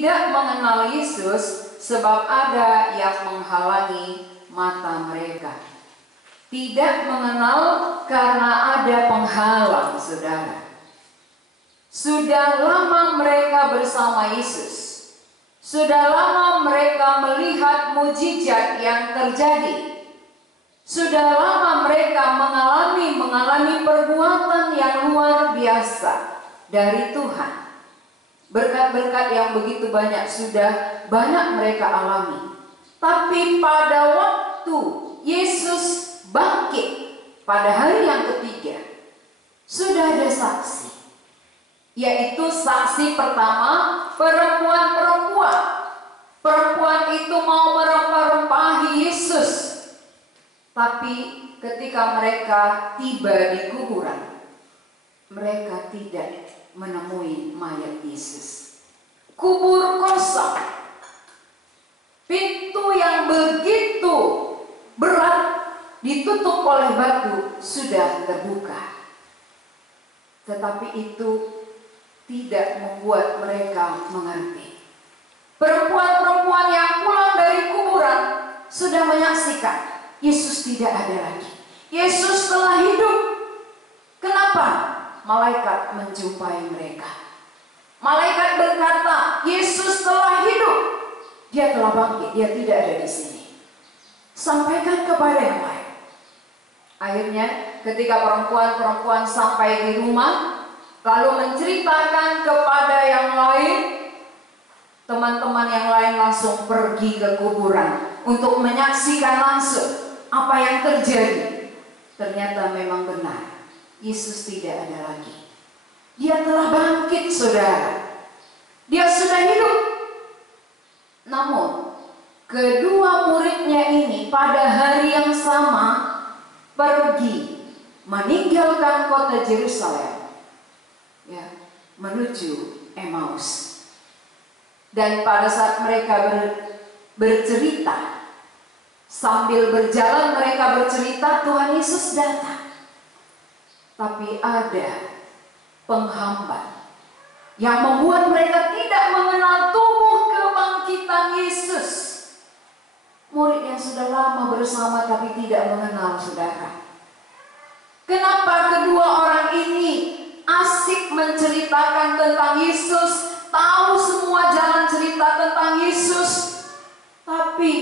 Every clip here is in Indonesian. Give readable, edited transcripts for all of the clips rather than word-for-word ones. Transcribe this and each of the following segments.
tidak mengenal Yesus sebab ada yang menghalangi mata mereka. Tidak mengenal karena ada penghalang, saudara. Sudah lama mereka bersama Yesus. Sudah lama mereka melihat mujizat yang terjadi. Sudah lama mereka mengalami perbuatan yang luar biasa dari Tuhan. Berkat-berkat yang begitu banyak sudah banyak mereka alami. Tapi pada waktu Yesus bangkit pada hari yang ketiga, sudah ada saksi. Yaitu saksi pertama, perempuan-perempuan. Perempuan itu mau merempah-rempahi Yesus. Tapi ketika mereka tiba di kuburan, mereka tidak menemui mayat Yesus. Kubur kosong. Pintu yang begitu berat ditutup oleh batu sudah terbuka. Tetapi itu tidak membuat mereka mengerti. Perempuan-perempuan yang pulang dari kuburan sudah menyaksikan Yesus tidak ada lagi. Yesus telah hidup. Kenapa? Malaikat menjumpai mereka. Malaikat berkata, Yesus telah hidup. Dia telah bangkit, dia tidak ada di sini. Sampaikan kepada yang lain. Akhirnya ketika perempuan-perempuan sampai di rumah, lalu menceritakan kepada yang lain, teman-teman yang lain langsung pergi ke kuburan untuk menyaksikan langsung apa yang terjadi. Ternyata memang benar, Yesus tidak ada lagi. Dia telah bangkit, saudara. Dia sudah hidup. Namun kedua muridnya ini pada hari yang sama pergi meninggalkan kota Yerusalem, menuju Emmaus. Dan pada saat mereka bercerita, sambil berjalan mereka bercerita, Tuhan Yesus datang. Tapi ada penghambat yang membuat mereka tidak mengenal tubuh kebangkitan Yesus. Murid yang sudah lama bersama tapi tidak mengenal, saudara. Kenapa kedua orang ini asik menceritakan tentang Yesus, tahu semua jalan cerita tentang Yesus, tapi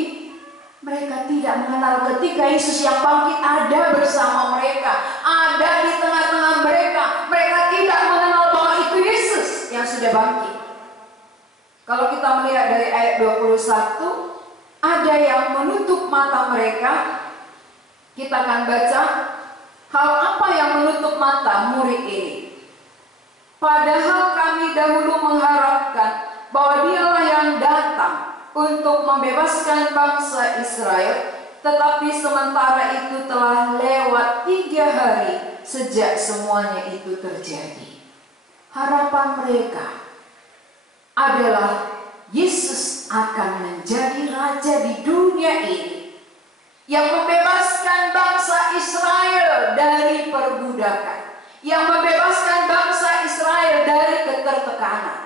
mereka tidak mengenal ketika Yesus yang bangkit ada bersama mereka, ada di tengah-tengah mereka. Mereka tidak mengenal bahwa itu Yesus yang sudah bangkit. Kalau kita melihat dari ayat 21, ada yang menutup mata mereka. Kita akan baca hal apa yang menutup mata murid ini. Padahal kami dahulu mengharapkan bahwa dialah yang datang untuk membebaskan bangsa Israel, tetapi sementara itu telah lewat 3 hari sejak semuanya itu terjadi. Harapan mereka adalah Yesus akan menjadi raja di dunia ini, yang membebaskan bangsa Israel dari perbudakan, yang membebaskan bangsa Israel dari ketertekanan,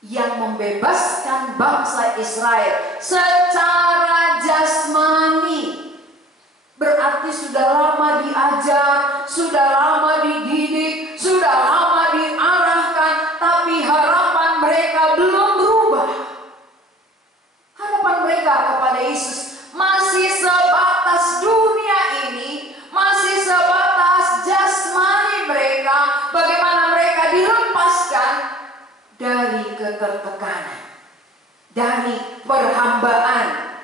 yang membebaskan bangsa Israel secara jasmani. Berarti sudah lama diajar, sudah lama dididik, sudah lama diarahkan, tapi harapan mereka belum berubah. Harapan mereka kepada Yesus masih sebatas dunia ini, masih sebatas jasmani mereka, bagaimana mereka dilepaskan dari ketertekanan, dari perhambaan,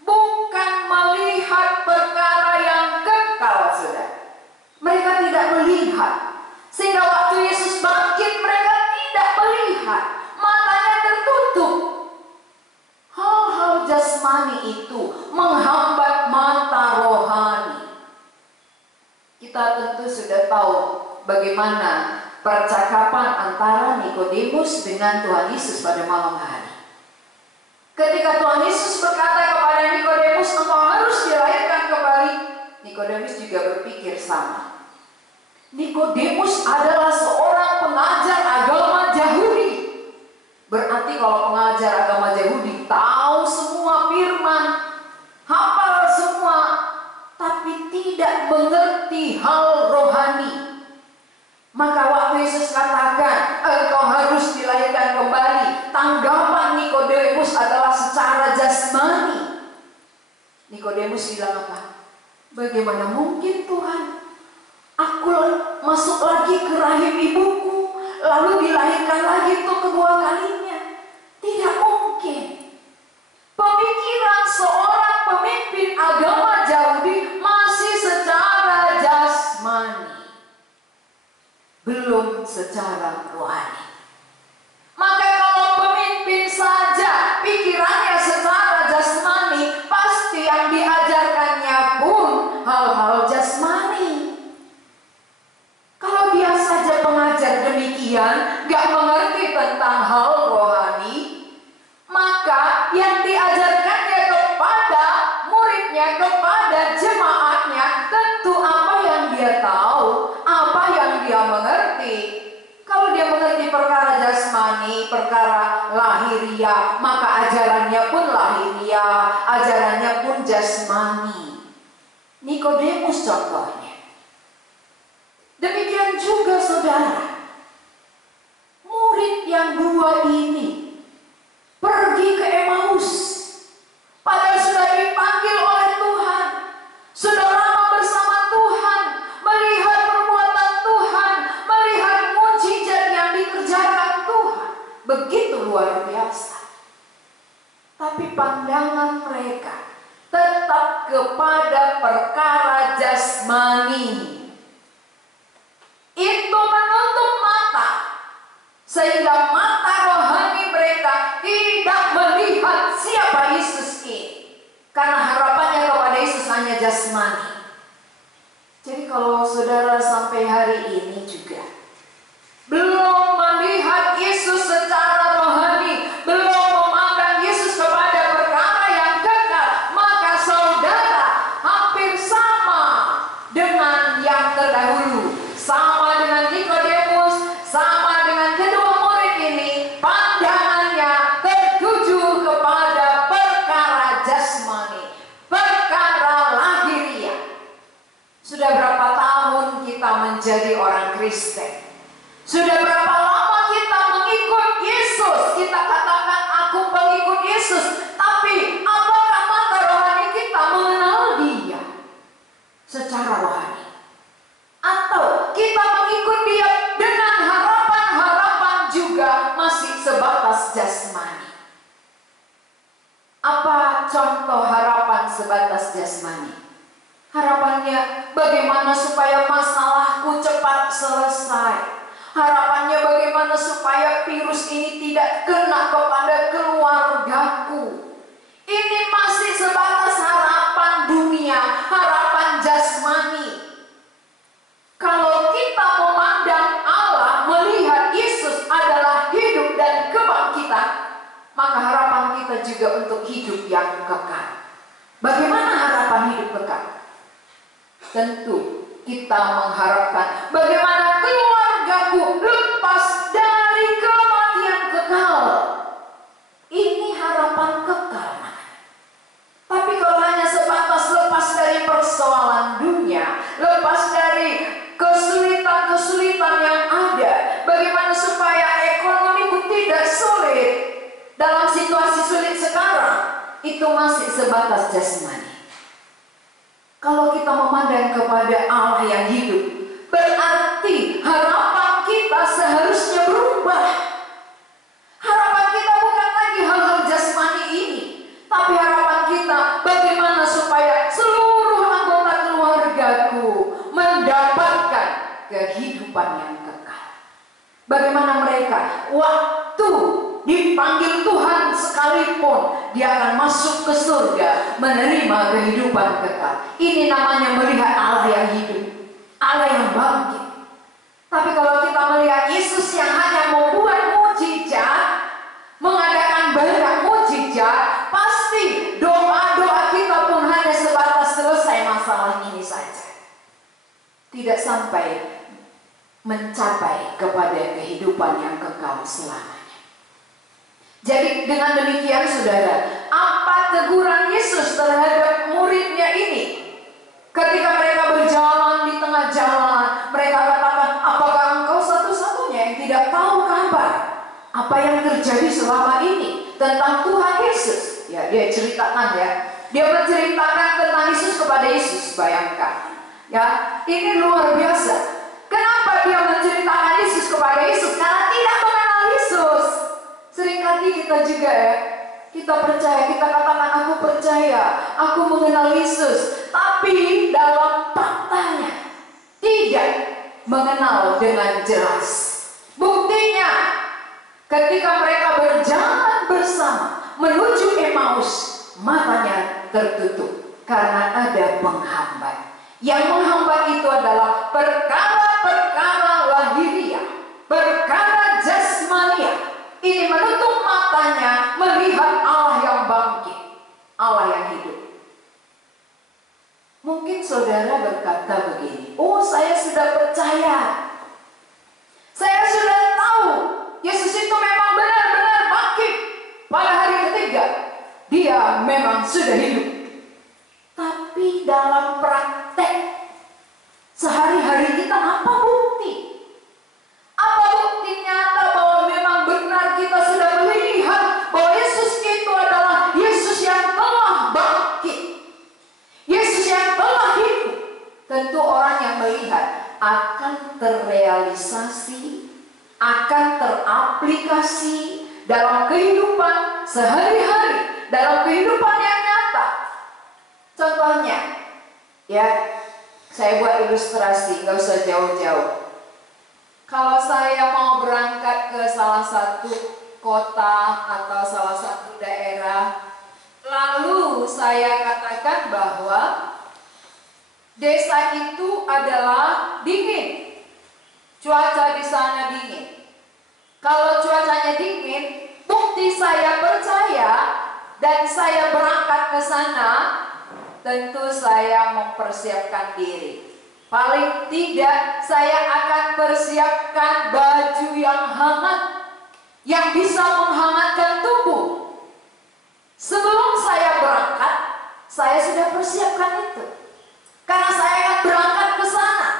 bukan melihat perkara yang kekal, saudara. Mereka tidak melihat, sehingga waktu Yesus bangkit mereka tidak melihat, matanya tertutup. Hal-hal jasmani itu menghambat mata rohani. Kita tentu sudah tahu bagaimana percakapan antara Nikodemus dengan Tuhan Yesus pada malam hari. Ketika Tuhan Yesus berkata kepada Nikodemus, engkau harus dilahirkan kembali, Nikodemus juga berpikir sama. Nikodemus adalah seorang pengajar agama Yahudi. Berarti kalau Nikodemus adalah secara jasmani. Nikodemus bilang apa? Bagaimana mungkin Tuhan? Aku masuk lagi ke rahim ibuku, lalu dilahirkan lagi untuk kedua kalinya. Tidak mungkin. Pemikiran seorang pemimpin agama Yahudi masih secara jasmani, belum secara rohani. Maka kalau pemimpin saja pikirannya secara jasmani, pasti yang diajarkannya pun hal-hal jasmani. Kalau dia saja pengajar demikian, gak mengerti tentang hal rohani, maka yang diajarkannya kepada muridnya, kepada jemaatnya, tentu apa yang dia tahu, apa yang dia mengerti. Kalau dia mengerti perkara jasmani, perkara lahiriah, maka ajarannya pun lahiriah, ajarannya pun jasmani. Nikodemus contohnya. Demikian juga saudara, murid yang dua ini pergi ke Emmaus, padahal sudah dipanggil oleh Tuhan, sudah lama bersama Tuhan, melihat perbuatan Tuhan, melihat mujizat yang dikerjakan Tuhan, begitu luar biasa. Tapi pandangan mereka tetap kepada perkara jasmani. Itu menutup mata, sehingga mata rohani mereka tidak melihat siapa Yesus ini, karena harapannya kepada Yesus hanya jasmani. Jadi kalau saudara sampai hari ini juga belum melihat Yesus secara rohani, belum memandang Yesus kepada perkara yang kekal, maka saudara hampir sama dengan yang terdahulu, sama dengan Nikodemus, sama dengan kedua murid ini. Pandangannya tertuju kepada perkara jasmani, perkara lahiriah. Sudah berapa tahun kita menjadi orang Kristen? Sudah berapa lama kita mengikut Yesus? Kita katakan aku pengikut Yesus, tapi apakah mata rohani kita mengenal Dia secara rohani? Atau kita mengikut Dia dengan harapan-harapan juga masih sebatas jasmani? Apa contoh harapan sebatas jasmani? Harapannya bagaimana supaya masalahku cepat selesai. Harapannya bagaimana supaya virus ini tidak kena kepada keluargaku. Ini masih sebatas harapan dunia, harapan jasmani. Kalau kita memandang Allah, melihat Yesus adalah hidup dan kebangkitan, maka harapan kita juga untuk hidup yang kekal. Bagaimana harapan hidup kekal? Tentu kita mengharapkan bagaimana keluargaku lepas dari kematian kekal. Ini harapan kekal. Tapi kalau hanya sebatas lepas dari persoalan dunia, lepas dari kesulitan-kesulitan yang ada, bagaimana supaya ekonomiku tidak sulit dalam situasi sulit sekarang, itu masih sebatas jasmani. Kalau kita memandang kepada Allah yang hidup, berarti harapan kita seharusnya berubah. Harapan kita bukan lagi hal-hal jasmani ini, tapi harapan kita bagaimana supaya seluruh anggota keluargaku mendapatkan kehidupan yang kekal. Bagaimana mereka waktu dipanggil Tuhan sekalipun dia akan masuk ke surga menerima kehidupan kekal. Ini namanya melihat Allah yang hidup, Allah yang bangkit. Tapi kalau kita melihat Yesus yang hanya membuat mujizat, mengadakan banyak mujizat, pasti doa-doa kita pun hanya sebatas selesai masalah ini saja, tidak sampai mencapai kepada kehidupan yang kekal selamanya. Jadi dengan demikian saudara, apa teguran Yesus terhadap muridnya ini? Ketika mereka berjalan di tengah jalan, mereka katakan, apakah engkau satu-satunya yang tidak tahu kabar apa yang terjadi selama ini? tentang Tuhan Yesus. Ya, dia ceritakan ya. Dia menceritakan tentang Yesus kepada Yesus, bayangkan. Ya, ini luar biasa. Kenapa dia menceritakan Yesus kepada Yesus? Karena tidak mengenal Yesus. Seringkali kita juga ya, kita percaya, kita katakan aku percaya, aku mengenal Yesus. Tapi dalam faktanya tidak mengenal dengan jelas. Buktinya, ketika mereka berjalan bersama menuju Emmaus, matanya tertutup karena ada penghambat. Yang menghambat itu adalah perkara-perkara lahiriah, perkara jasmania. Ini menutup matanya melihat Allah yang bangkit, Allah yang hidup. Mungkin saudara berkata begini, oh saya sudah percaya, saya sudah tahu Yesus itu memang benar-benar bangkit pada hari ketiga. Dia memang sudah hidup. Tapi dalam praktek sehari-hari kita apa bukti? Apa bukti nyata bahwa memang benar kita sudah melihat bahwa Yesus itu adalah Yesus yang telah bangkit, Yesus yang telah hidup? Tentu orang yang melihat akan terrealisasi, akan teraplikasi dalam kehidupan sehari-hari, dalam kehidupan yang nyata. Contohnya, ya, saya buat ilustrasi, nggak usah jauh-jauh. Kalau saya mau berangkat ke salah satu kota atau salah satu daerah, lalu saya katakan bahwa desa itu adalah dingin, cuaca di sana dingin. Kalau cuacanya dingin, bukti saya percaya dan saya berangkat ke sana. Tentu saya mempersiapkan diri. Paling tidak saya akan persiapkan baju yang hangat, yang bisa menghangatkan tubuh. Sebelum saya berangkat, saya sudah persiapkan itu. Karena saya akan berangkat ke sana.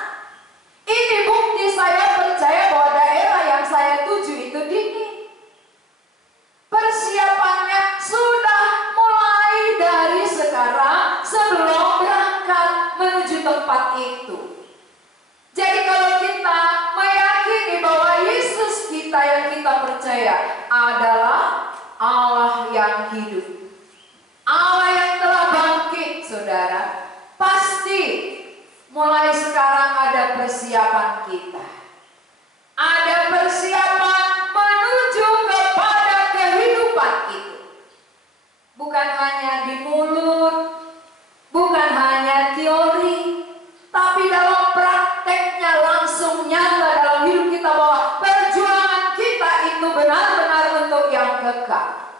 Ini bukti saya percaya bahwa daerah yang saya tuju itu dingin. Persiapannya sudah mulai dari sekarang sebelum berangkat menuju tempat itu. Jadi kalau kita meyakini bahwa Yesus kita yang kita percaya adalah Allah yang hidup, Allah yang telah bangkit, saudara, pasti mulai sekarang ada persiapan kita. Ada persiapan menuju kepada kehidupan itu. Bukan hanya di mulut, bukan hanya teori, tapi dalam prakteknya langsung nyata dalam hidup kita bahwa perjuangan kita itu benar-benar untuk yang kekal.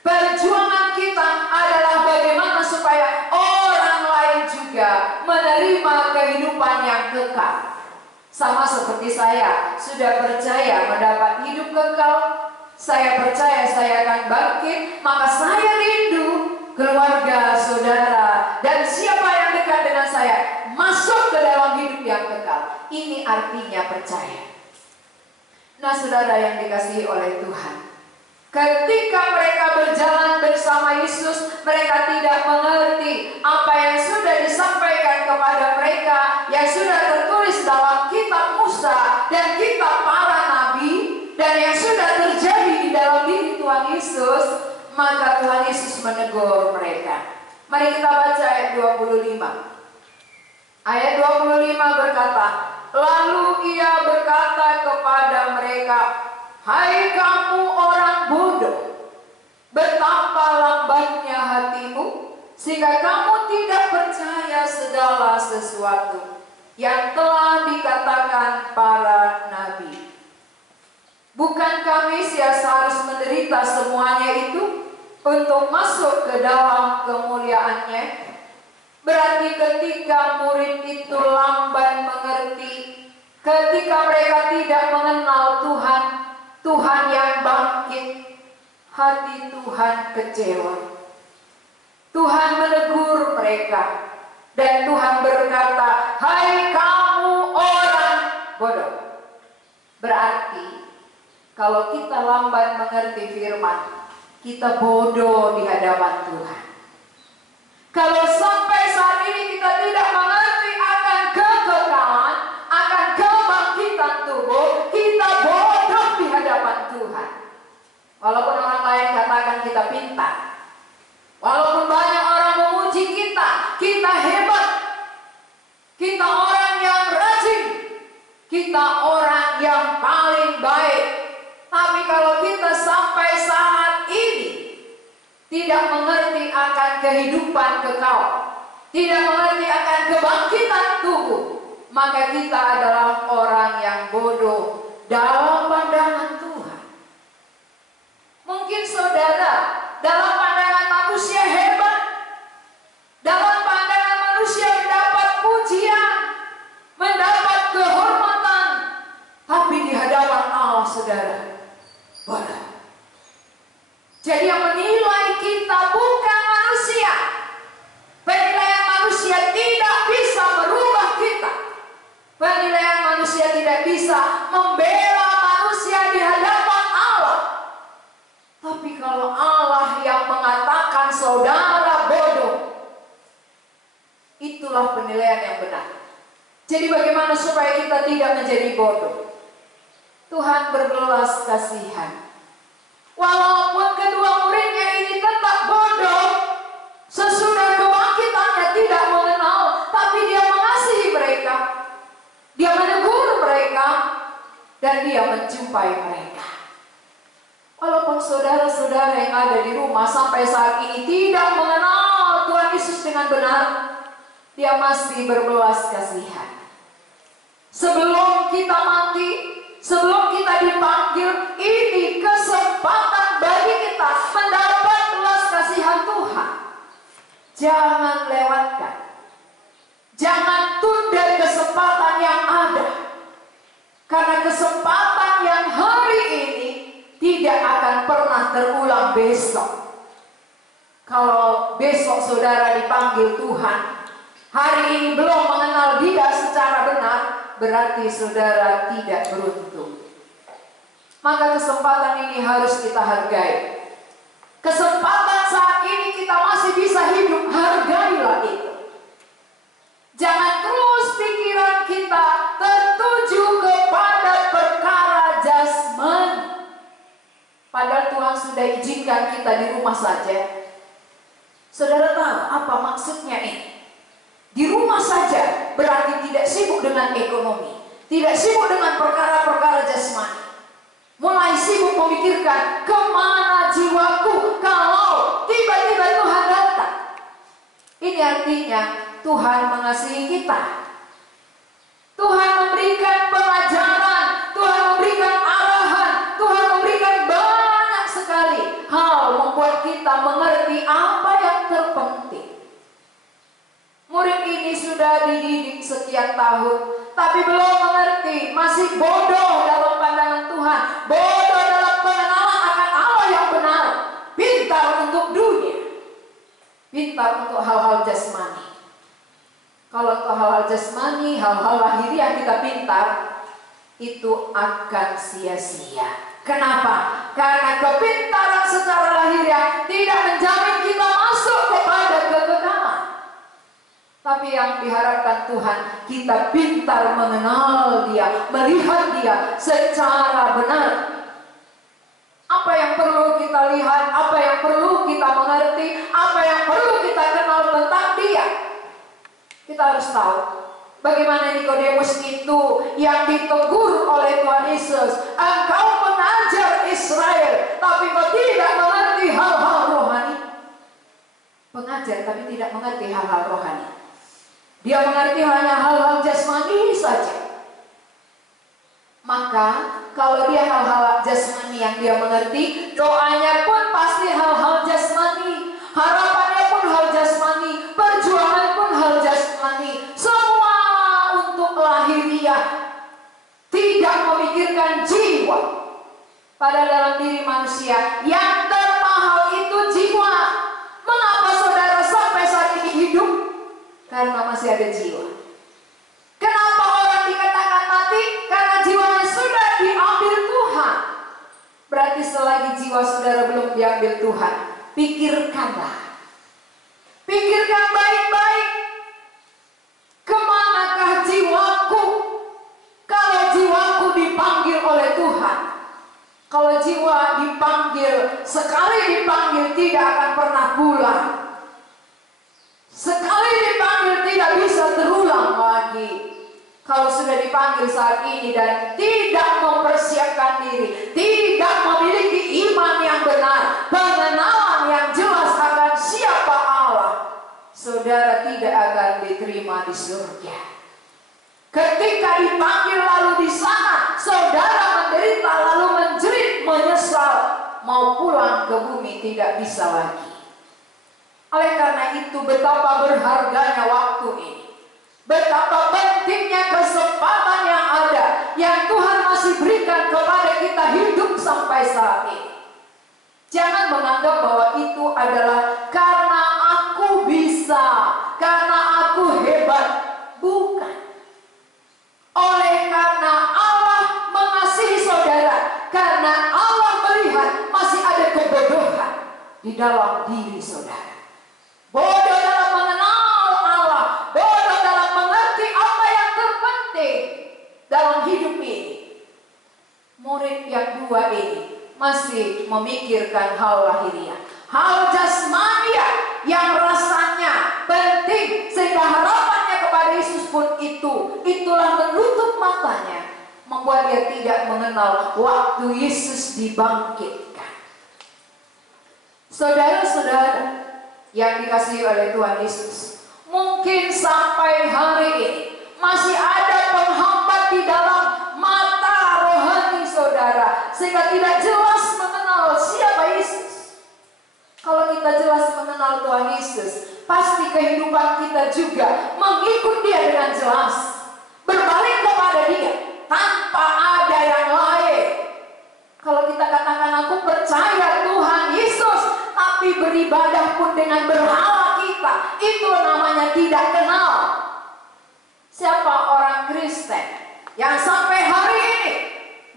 Perjuangan kita adalah bagaimana supaya orang lain juga menerima kehidupan yang kekal. Sama seperti saya sudah percaya mendapat hidup kekal, saya percaya saya akan bangkit, maka saya rindu keluarga, saudara, dan siapa yang dekat dengan saya masuk ke dalam hidup yang kekal. Ini artinya percaya. Nah, saudara yang dikasihi oleh Tuhan, ketika mereka berjalan bersama Yesus, mereka tidak mengerti apa yang sudah disampaikan kepada mereka, yang sudah tertulis dalam kitab Musa dan kitab para nabi, dan yang sudah terjadi di dalam diri Tuhan Yesus. Maka Tuhan Yesus menegur mereka. Mari kita baca ayat 25. Ayat 25 berkata, lalu ia berkata kepada mereka, hai kamu orang bodoh, betapa lambatnya hatimu, sehingga kamu tidak percaya segala sesuatu yang telah dikatakan para nabi. Bukankah Mesias harus menderita semuanya itu untuk masuk ke dalam kemuliaannya? Berarti ketika murid itu lamban mengerti, ketika mereka tidak mengenal Tuhan, Tuhan yang bangkit, hati Tuhan kecewa. Tuhan menegur mereka, dan Tuhan berkata, hai kamu orang bodoh. Berarti kalau kita lamban mengerti firman, kita bodoh di hadapan Tuhan. Kalau sampai saat ini kita tidak mengerti akan kekekalan, akan kebangkitan tubuh, kita bodoh di hadapan Tuhan. Walaupun orang lain katakan kita pintar, walaupun banyak orang memuji kita, kita hebat, kita orang yang rajin, kita orang yang paling baik. Tapi kalau kita sampai saat ini tidak mengerti akan kehidupan kekal, tidak mengerti akan kebangkitan tubuh, maka kita adalah orang yang bodoh dalam pandangan Tuhan. Mungkin saudara dalam pandangan manusia hebat, dalam pandangan manusia mendapat pujian, mendapat kehormatan, tapi di hadapan Allah saudara bodoh. Jadi yang menilai kita bukan manusia. Penilaian manusia tidak bisa merubah kita. Penilaian manusia tidak bisa membela manusia di hadapan Allah. Tapi kalau Allah yang mengatakan saudara bodoh, itulah penilaian yang benar. Jadi bagaimana supaya kita tidak menjadi bodoh? Tuhan berbelas kasihan. Walaupun kedua muridnya ini tetap bodoh, sesudah kebangkitannya tidak mengenal, tapi dia mengasihi mereka, dia menegur mereka, dan dia menjumpai mereka. Walaupun saudara-saudara yang ada di rumah sampai saat ini tidak mengenal Tuhan Yesus dengan benar, dia masih berbelas kasihan. Sebelum kita mati, sebelum kita dipanggil, ini kesempatan bagi kita mendapat belas kasihan Tuhan. Jangan lewatkan. Jangan tunda kesempatan yang ada. Karena kesempatan yang hari ini tidak akan pernah terulang besok. Kalau besok saudara dipanggil Tuhan, hari ini belum mengenal Dia secara benar, berarti saudara tidak beruntung. Maka kesempatan ini harus kita hargai. Kesempatan saat ini kita masih bisa hidup, hargailah itu. Jangan terus pikiran kita tertuju kepada perkara jasmani. Padahal Tuhan sudah izinkan kita di rumah saja. Saudara tahu apa maksudnya ini? Di rumah saja berarti tidak sibuk dengan ekonomi, tidak sibuk dengan perkara-perkara jasmani. Mulai sibuk memikirkan kemana jiwaku kalau tiba-tiba Tuhan datang. Ini artinya Tuhan mengasihi kita. Tuhan memberikan pengajaran, Tuhan memberikan arahan, Tuhan memberikan banyak sekali hal membuat kita mengerti apa yang terpenting. Murid ini sudah dididik sekian tahun, tapi belum mengerti, masih bodoh dalam pandangan Tuhan, bodoh dalam pengenalan akan Allah yang benar, pintar untuk dunia, pintar untuk hal-hal jasmani. Kalau untuk hal-hal jasmani, hal-hal lahiriah kita pintar, itu akan sia-sia. Kenapa? Karena kepintaran secara lahiriah tidak menjamin kita masuk kepada kekekalan. Tapi yang diharapkan Tuhan, kita pintar mengenal Dia, melihat Dia secara benar. Apa yang perlu kita lihat, apa yang perlu kita mengerti, apa yang perlu kita kenal tentang Dia. Kita harus tahu bagaimana Nikodemus itu yang ditegur oleh Tuhan Yesus. Engkau mengajar Israel, tapi kau tidak mengerti hal-hal rohani. Pengajar tapi tidak mengerti hal-hal rohani. Dia mengerti hanya hal-hal jasmani saja. Maka kalau dia hal-hal jasmani yang dia mengerti, doanya pun pasti hal-hal jasmani, harapannya pun hal jasmani, perjuangan pun hal jasmani, semua untuk lahiriah, tidak memikirkan jiwa. Pada dalam diri manusia yang termahal itu jiwa. Mengapa saudara sampai saat ini hidup? Karena masih ada jiwa. Kenapa orang dikatakan mati? Karena jiwanya sudah diambil Tuhan. Berarti selagi lagi jiwa saudara belum diambil Tuhan, pikirkanlah. Pikirkan baik-baik. Kemanakah jiwaku? Kalau jiwaku dipanggil oleh Tuhan. Kalau jiwa dipanggil, sekali dipanggil tidak akan pernah pulang. Sekali dipanggil tidak bisa terulang lagi. Kalau sudah dipanggil saat ini dan tidak mempersiapkan diri, tidak memiliki iman yang benar, pengenalan yang jelas akan siapa Allah, saudara tidak akan diterima di surga. Ketika dipanggil lalu di sana, saudara menderita lalu menjerit, menyesal, mau pulang ke bumi tidak bisa lagi. Oleh karena itu betapa berharganya waktu ini. Betapa pentingnya kesempatan yang ada, yang Tuhan masih berikan kepada kita hidup sampai saat ini. Jangan menganggap bahwa itu adalah karena aku bisa, karena aku hebat. Bukan. Oleh karena Allah mengasihi saudara, karena Allah melihat masih ada kebodohan di dalam diri saudara. Bodoh dalam mengenal Allah, bodoh dalam mengerti apa yang terpenting dalam hidup ini. Murid yang dua ini masih memikirkan hal lahiriah, hal jasmania yang rasanya penting sehingga harapannya kepada Yesus pun itulah menutup matanya, membuat dia tidak mengenal waktu Yesus dibangkitkan. Saudara-saudara yang dikasihi oleh Tuhan Yesus, mungkin sampai hari ini masih ada penghambat di dalam mata rohani saudara, sehingga tidak jelas mengenal siapa Yesus. Kalau kita jelas mengenal Tuhan Yesus, pasti kehidupan kita juga mengikut Dia dengan jelas, berbalik kepada Dia tanpa ada yang lain. Kalau kita katakan aku percaya Tuhan Yesus, tapi beribadah pun dengan berhala kita, itu namanya tidak kenal. Siapa orang Kristen yang sampai hari ini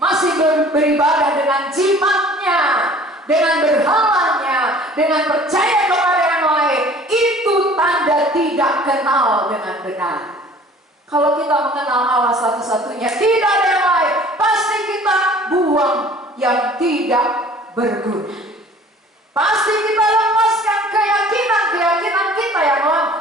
masih beribadah dengan jimatnya, dengan berhalanya, dengan percaya kepada yang lain, itu tanda tidak kenal dengan benar. Kalau kita mengenal Allah satu-satunya, tidak ada yang lain, pasti kita buang yang tidak berguna. Pasti kita lepaskan keyakinan kita yang lama.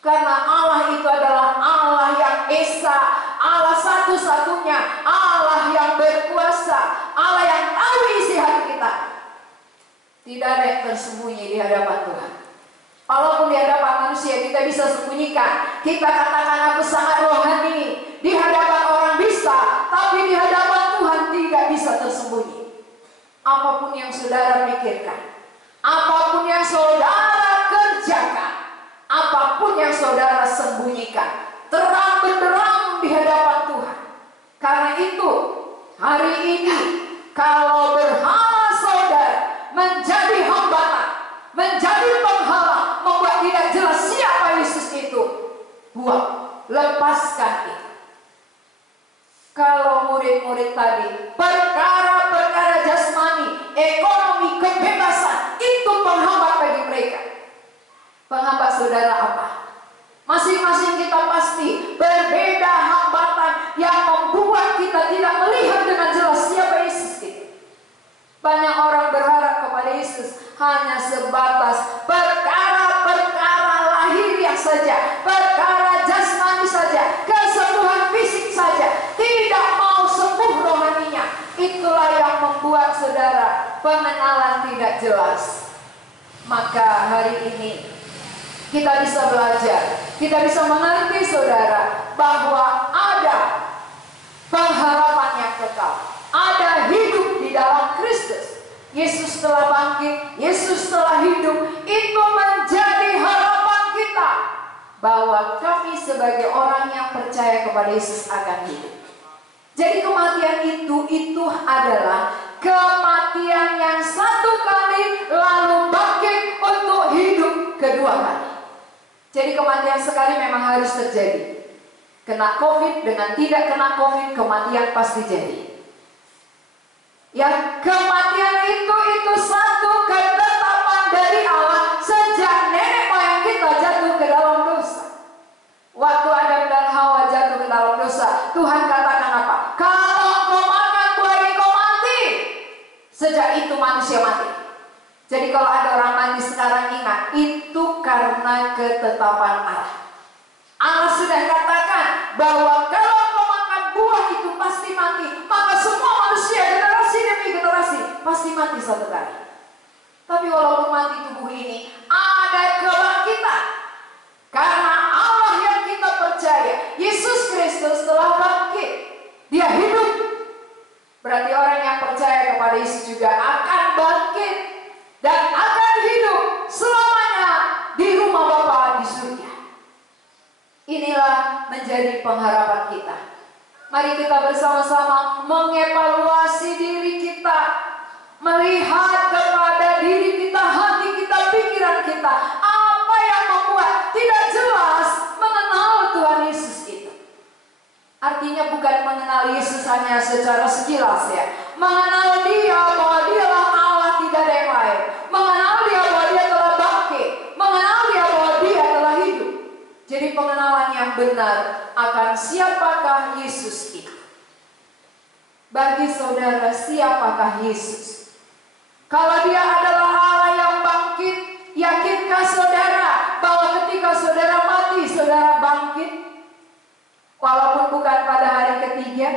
Karena Allah itu adalah Allah yang esa, Allah satu-satunya, Allah yang berkuasa, Allah yang tahu isi hati kita. Tidak ada yang tersembunyi di hadapan Tuhan. Walaupun di hadapan manusia kita bisa sembunyikan, kita katakan aku sangat rohani, di hadapan orang bisa, tapi di hadapan Tuhan tidak bisa tersembunyi. Apapun yang saudara pikirkan, apapun yang saudara kerjakan, apapun yang saudara sembunyikan, terang benderang di hadapan Tuhan. Karena itu, hari ini kalau berhala saudara menjadi hambatan, menjadi penghalang, membuat tidak jelas siapa Yesus itu, buang, lepaskan itu. Kalau murid-murid tadi, perkara-perkara jasmani, ekonomi, kebebasan, itu penghambat bagi mereka. Penghambat saudara apa? Masing-masing kita pasti berbeda hambatan yang membuat kita tidak melihat dengan jelas siapa Yesus itu. Banyak orang berharap kepada Yesus hanya sebatas perkara-perkara lahiriah saja, perkara jasmani saja, kesembuhan fisik saja, tidak mau sembuh rohaninya. Itulah yang membuat saudara pengenalan tidak jelas. Maka hari ini kita bisa belajar, kita bisa mengerti saudara bahwa ada pengharapan yang kekal, ada hidup di dalam Kristus. Yesus telah bangkit, Yesus telah hidup, itu menjadi harapan kita bahwa kami sebagai orang yang percaya kepada Yesus akan hidup. Jadi kematian itu adalah kematian yang satu kali lalu bangkit untuk hidup kedua kali. Jadi kematian sekali memang harus terjadi. Kena COVID dengan tidak kena COVID, kematian pasti jadi. Ya, kematian itu satu ketetapan dari Allah sejak nenek moyang kita jatuh ke dalam dosa. Waktu Adam dan Hawa jatuh ke dalam dosa, Tuhan katakan apa? Kalau kau makan buah ini kau mati. Sejak itu manusia mati. Jadi kalau ada orang mati sekarang, ingat, itu karena ketetapan Allah. Allah sudah katakan bahwa kalau kau makan buah itu pasti mati. Maka semua manusia generasi demi generasi pasti mati satu kali. Tapi walaupun mati tubuh ini, ada kebangkitan. Karena Allah yang kita percaya, Yesus Kristus telah bangkit. Dia hidup. Berarti orang yang percaya kepada Yesus juga akan bangkit dan akan hidup selamanya di rumah Bapa di surga. Inilah menjadi pengharapan kita. Mari kita bersama-sama mengevaluasi diri kita, melihat kepada diri kita, hati kita, pikiran kita. Apa yang membuat tidak jelas mengenal Tuhan Yesus itu? Artinya bukan mengenal Yesus hanya secara sekilas ya. Mengenal Dia bahwa Dialah Allah, tidak ada yang lain. Mengenal Dia bahwa Dia telah bangkit. Mengenal Dia bahwa Dia telah hidup. Jadi pengenalan yang benar akan siapakah Yesus itu. Bagi saudara, siapakah Yesus? Kalau Dia adalah Allah yang bangkit, yakinkah saudara bahwa ketika saudara mati, saudara bangkit? Walaupun bukan pada hari ketiga.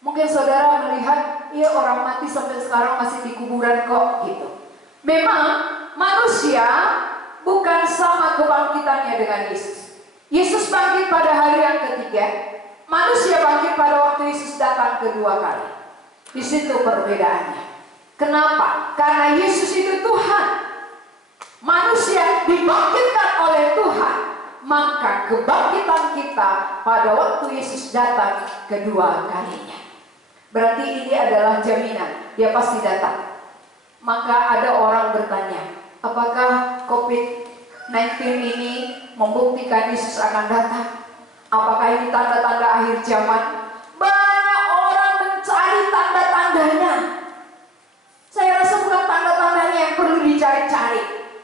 Mungkin saudara melihat, iya orang mati sampai sekarang masih di kuburan kok gitu. Memang manusia bukan sama kebangkitannya dengan Yesus. Yesus bangkit pada hari yang ketiga. Manusia bangkit pada waktu Yesus datang kedua kali. Di situ perbedaannya. Kenapa? Karena Yesus itu Tuhan. Manusia dibangkitkan oleh Tuhan. Maka kebangkitan kita pada waktu Yesus datang kedua kalinya. Berarti ini adalah jaminan, Dia pasti datang. Maka ada orang bertanya, apakah COVID-19 ini membuktikan Yesus akan datang? Apakah ini tanda-tanda akhir zaman? Banyak orang mencari tanda-tandanya. Saya rasa bukan tanda-tandanya yang perlu dicari-cari.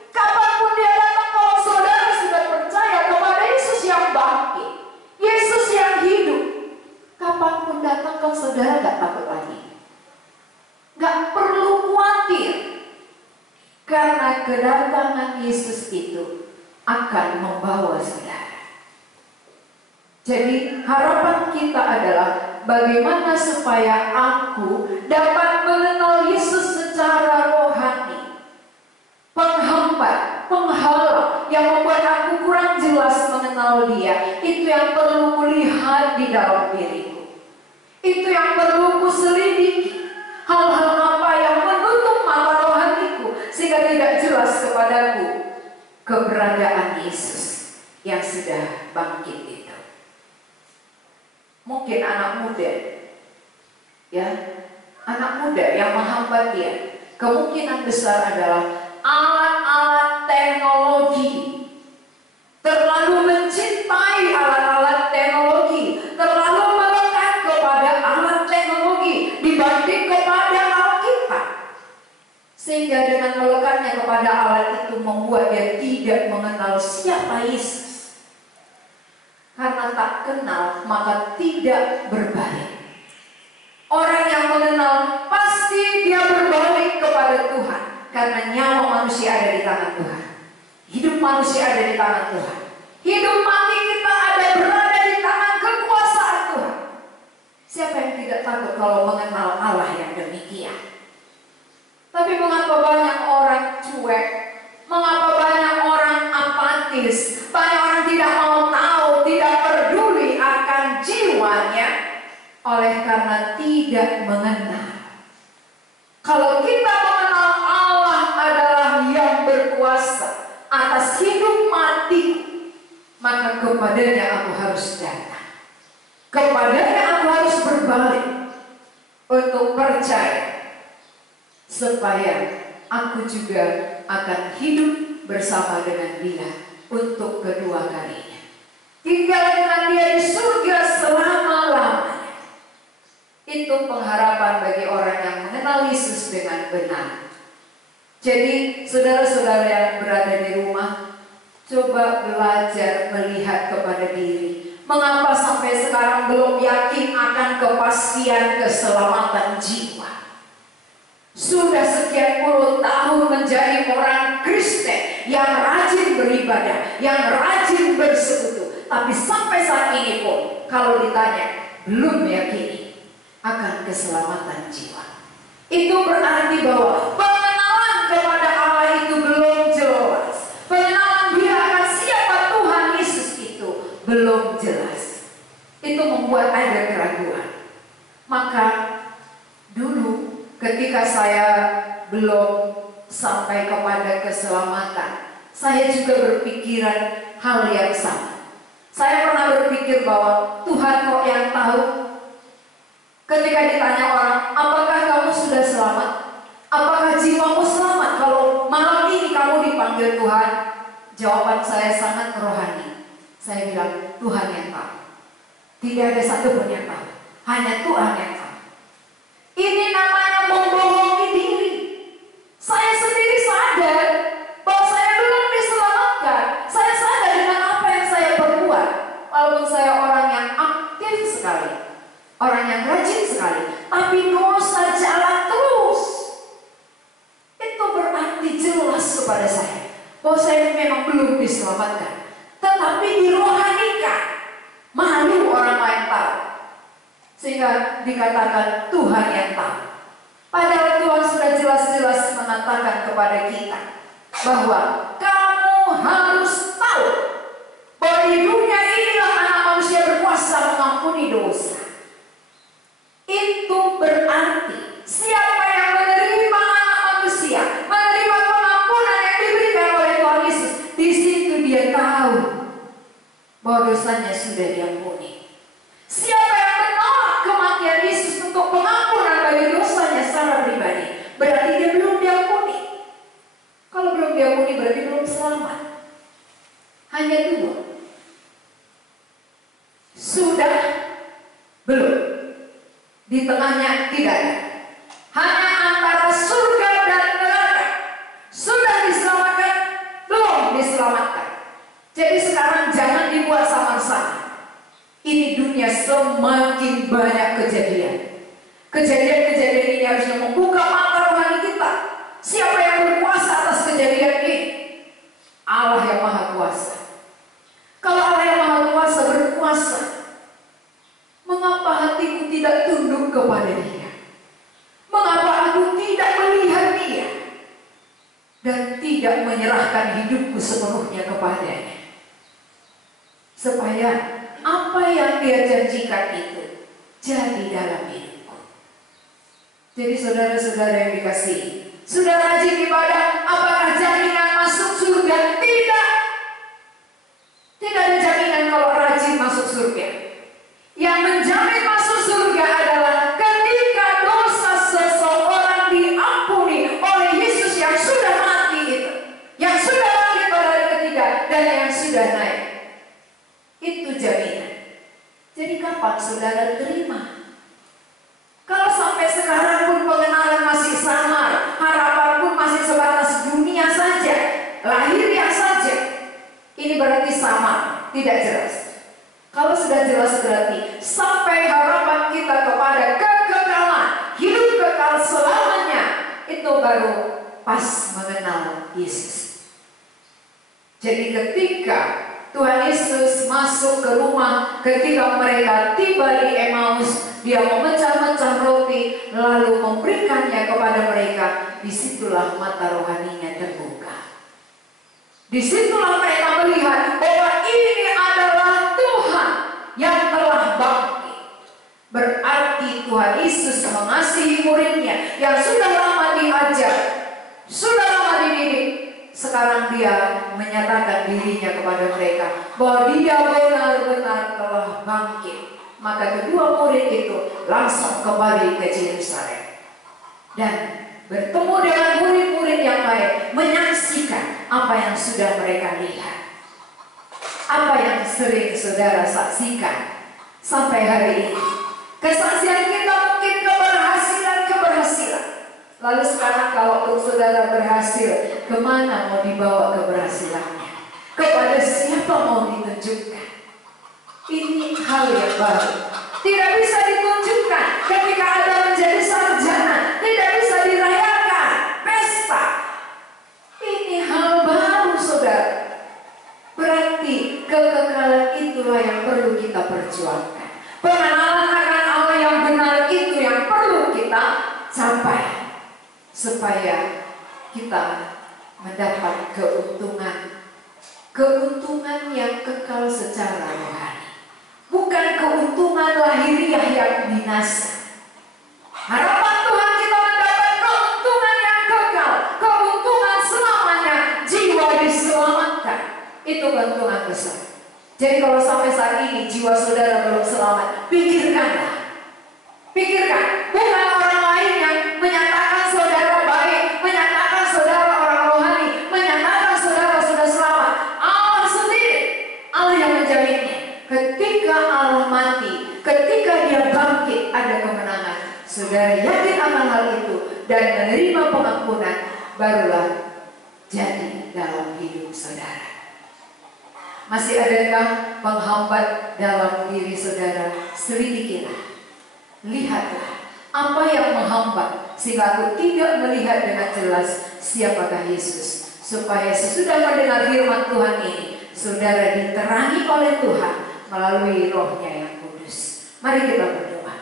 Kapanpun Dia datang, kalau saudara sudah percaya kepada Yesus yang bangkit, Yesus yang hidup, kapanpun datang kan saudara gak takut lagi. Gak perlu khawatir. Karena kedatangan Yesus itu akan membawa saudara. Jadi harapan kita adalah bagaimana supaya aku dapat mengenal Yesus secara rohani. Penghambat, penghalang yang membuat aku kurang jelas mengenal Dia, itu yang perlu kulihat di dalam diriku. Itu yang perlu kuselidiki. Hal-hal apa yang menutup mata rohaniku sehingga tidak jelas kepadaku keberadaan Yesus yang sudah bangkit itu. Mungkin anak muda, ya, anak muda yang menghambat dia, kemungkinan besar adalah alat-alat teknologi. Terlalu mencintai alat-alat teknologi, terlalu melekat kepada alat teknologi dibanding kepada Alkitab. Sehingga dengan melekatnya kepada alat itu membuat dia tidak mengenal siapa Yesus. Karena tak kenal maka tidak berbalik. Orang yang mengenal pasti dia berbalik kepada Tuhan. Karena nyawa manusia ada di tangan Tuhan. Hidup manusia ada di tangan Tuhan. Hidup mati kita berada di tangan kekuasaan Tuhan. Siapa yang tidak takut kalau mengenal Allah yang demikian? Tapi mengapa banyak orang cuek? Mengapa banyak orang apatis? Banyak orang tidak mau tahu, tidak peduli akan jiwanya. Oleh karena tidak mengenal. Kalau kita mengenal Allah adalah yang berkuasa atas hidup mati, maka kepadanya aku harus datang. Kepadanya aku harus berbalik untuk percaya. Supaya aku juga akan hidup bersama dengan Dia untuk kedua kalinya. Tinggal dengan Dia di surga selama-lamanya. Itu pengharapan bagi orang yang mengenal Yesus dengan benar. Jadi saudara-saudara yang berada di rumah, coba belajar melihat kepada diri. Mengapa sampai sekarang belum yakin akan kepastian keselamatan jiwa? Sudah sekian puluh tahun menjadi orang Kristen yang rajin beribadah, yang rajin bersekutu, tapi sampai saat ini pun kalau ditanya belum meyakini akan keselamatan jiwa. Itu berarti bahwa pengenalan kepada Allah itu belum jelas. Pengenalan dia akan siapa Tuhan Yesus itu belum jelas. Itu membuat ada keraguan. Maka dulu ketika saya belum sampai kepada keselamatan, saya juga berpikiran hal yang sama. Saya pernah berpikir bahwa Tuhan kok yang tahu. Ketika ditanya orang, apakah kamu sudah selamat? Apakah jiwamu selamat kalau malam ini kamu dipanggil Tuhan? Jawaban saya sangat rohani. Saya bilang, Tuhan yang tahu. Tidak ada satu pun yang tahu. Hanya Tuhan yang tahu. Ini namanya membohongi diri. Saya sendiri sadar bahwa saya belum diselamatkan. Saya sadar dengan apa yang saya perbuat. Walaupun saya orang yang aktif sekali, orang yang rajin sekali, tapi dosa jalan terus. Itu berarti jelas kepada saya bahwa saya memang belum diselamatkan. Tetapi dirohanikan, malu orang lain tahu, sehingga dikatakan Tuhan yang tahu. Padahal Tuhan sudah jelas-jelas mengatakan kepada kita bahwa kamu harus tahu bahwa di dunia inilah anak manusia berkuasa mengampuni dosa. Itu berarti siapa yang menerima anak manusia, menerima pengampunan yang diberikan oleh Tuhan Yesus, di situ dia tahu bahwa dosanya sudah diampuni. Siapa yang menolak kematian Yesus untuk pengampunan bagi dosanya secara pribadi, berarti dia belum diampuni. Kalau belum diampuni berarti belum selamat. Hanya dua. Sudah, belum. Di tengahnya tidak ada. Hanya antara surga dan neraka. Sudah diselamatkan, belum diselamatkan. Jadi sekarang jangan dibuat samar-samar. Ini dunia semakin banyak kejadian. Kejadian-kejadian ini harusnya membuka mata rohani kita. Siapa yang berkuasa atas kejadian ini? Allah yang Maha Kuasa. Kalau Allah yang Maha Kuasa berkuasa, mengapa hatiku tidak tunduk kepada Dia? Mengapa aku tidak melihat Dia dan tidak menyerahkan hidupku sepenuhnya kepadanya? Supaya apa yang Dia janjikan itu jadi dalam hidupku. Jadi saudara-saudara yang dikasihi, sudah rajin ibadah, apakah jaminan masuk surga? Tidak. Tidak ada jaminan kalau rajin masuk surga. Yang menjamin masuk surga adalah ketika dosa seseorang diampuni oleh Yesus yang sudah mati itu, yang sudah bangkit pada hari ketiga, dan yang sudah naik. Itu jaminan. Jadi kapan saudara terima? Kalau sampai sekarang pun pengenalan masih samar, harapan pun masih sebatas dunia saja, lahiriah saja, ini berarti sama, tidak jelas. Kalau sudah jelas berarti sampai harapan kita kepada kekekalan, hidup kekal selamanya, itu baru pas mengenal Yesus. Jadi ketika Tuhan Yesus masuk ke rumah, ketika mereka tiba di Emmaus, Dia memecah-mecah roti lalu memberikannya kepada mereka. Disitulah mata rohaninya terbuka. Disitulah mereka melihat bahwa ini adalah Tuhan yang telah bangkit. Berarti Tuhan Yesus mengasihi muridnya yang sudah lama diajar, sudah lama dididik. Sekarang Dia menyatakan dirinya kepada mereka bahwa Dia benar-benar telah bangkit. Maka kedua murid itu langsung kembali ke Yerusalem dan bertemu dengan murid-murid yang lain, menyaksikan apa yang sudah mereka lihat, apa yang sering saudara saksikan sampai hari ini. Kesaksian kita mungkin Lalu sekarang kalau saudara berhasil, kemana mau dibawa keberhasilannya? Kepada siapa mau ditunjukkan? Ini hal yang baru. Tidak bisa ditunjukkan ketika Anda menjadi sarjana. Tidak bisa dirayakan pesta. Ini hal baru, saudara. Berarti kekekalan itulah yang perlu kita perjuangkan. Pengenalan akan Allah yang benar itu yang perlu kita capai, supaya kita mendapat keuntungan yang kekal secara rohani, bukan keuntungan lahiriah yang binasa. Harapan Tuhan kita mendapat keuntungan yang kekal, keuntungan selamanya, jiwa diselamatkan. Itu keuntungan besar. Jadi kalau sampai saat ini jiwa saudara belum selamat, pikirkanlah. Pikirkan, bukan orang lain yang menyatakan saudara baik, menyatakan saudara orang rohani, menyatakan saudara sudah selamat. Allah sendiri, Allah yang menjaminnya. Ketika Allah mati, ketika dia bangkit, ada kemenangan. Saudara yakin akan hal itu dan menerima pengampunan, barulah jadi dalam hidup saudara. Masih adakah penghambat dalam diri saudara? Selidikilah. Lihatlah apa yang menghambat sehingga aku tidak melihat dengan jelas siapakah Yesus. Supaya sesudah mendengar firman Tuhan ini, saudara diterangi oleh Tuhan melalui Roh-Nya yang kudus. Mari kita berdoa.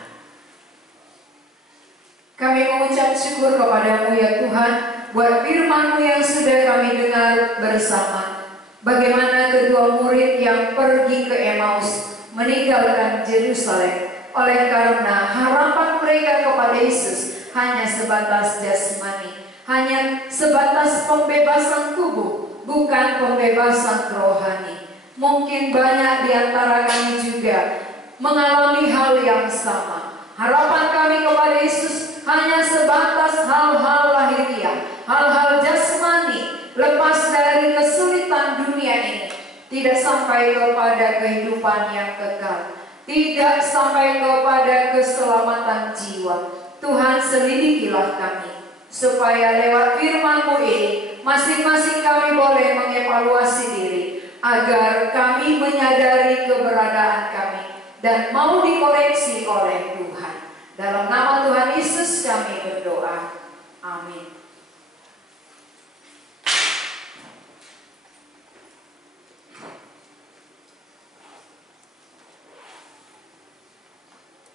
Kami mengucap syukur kepadamu ya Tuhan, buat firman-Mu yang sudah kami dengar bersama. Bagaimana kedua murid yang pergi ke Emmaus meninggalkan Yerusalem oleh karena harapan mereka kepada Yesus hanya sebatas jasmani, hanya sebatas pembebasan tubuh, bukan pembebasan rohani. Mungkin banyak di antara kami juga mengalami hal yang sama. Harapan kami kepada Yesus hanya sebatas hal-hal lahiriah, hal-hal jasmani, lepas dari kesulitan dunia ini, tidak sampai kepada kehidupan yang kekal, tidak sampai kepada keselamatan jiwa. Tuhan, selidikilah kami, supaya lewat firman-Mu ini, masing-masing kami boleh mengevaluasi diri, agar kami menyadari keberadaan kami, dan mau dikoreksi oleh Tuhan. Dalam nama Tuhan Yesus kami berdoa. Amin.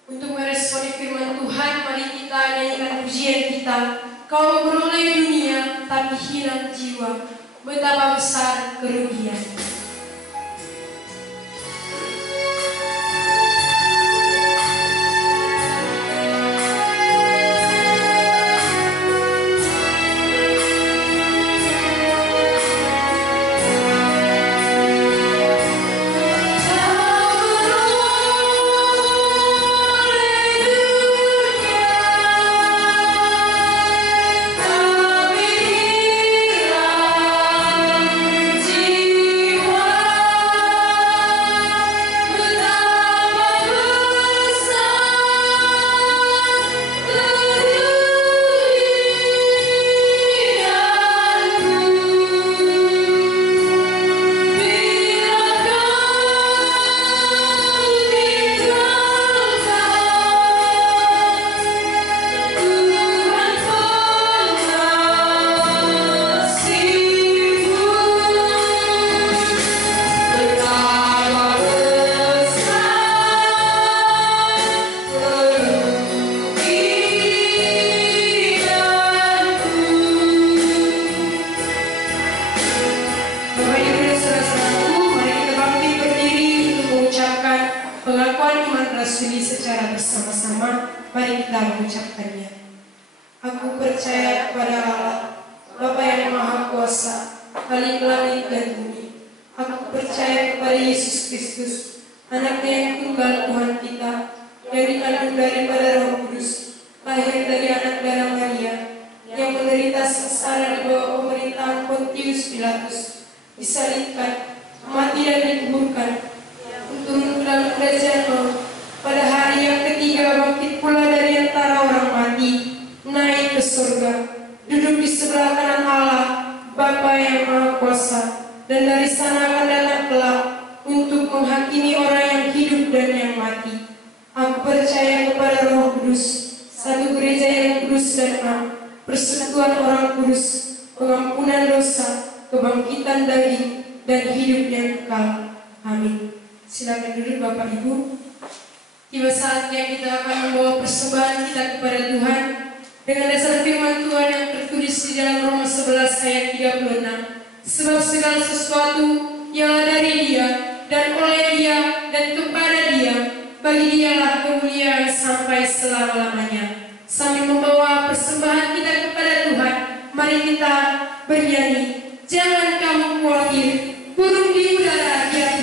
Untuk meresponi firman Tuhan, mari kita nyanyikan pujian kita. Kau beroleh dunia, tapi hilang jiwa. Betapa besar kerugian. Rasuli secara bersama-sama, mari kita mengucapkannya. Aku percaya kepada Allah, Bapa yang Maha Kuasa, Khalik langit dan bumi. Aku percaya kepada Yesus Kristus, Anaknya yang tunggal Tuhan kita, yang dikandung daripada Roh Kudus, lahir dari anak darah Maria, yang menderita sengsara di bawah pemerintahan Pontius Pilatus, disalibkan, mati dan dikuburkan, turun ke dalam kerajaan Allah. Pada hari yang ketiga bangkit pula dari antara orang mati, naik ke surga, duduk di sebelah kanan Allah, Bapa yang Maha Kuasa, dan dari sana akan datang kelak untuk menghakimi orang yang hidup dan yang mati. Aku percaya kepada Roh Kudus, satu gereja yang kudus dan am, persekutuan orang kudus, pengampunan dosa, kebangkitan daging, dan hidup yang kekal. Amin. Silakan duduk Bapak Ibu. Tiba saatnya kita akan membawa persembahan kita kepada Tuhan dengan dasar firman Tuhan yang tertulis di dalam Roma 11 ayat 36. Sebab segala sesuatu yang dari Dia dan oleh Dia dan kepada Dia, bagi Dialah kemuliaan sampai selama-lamanya. Sambil membawa persembahan kita kepada Tuhan, mari kita bernyanyi. Jangan kamu khawatir, burung di udara di atas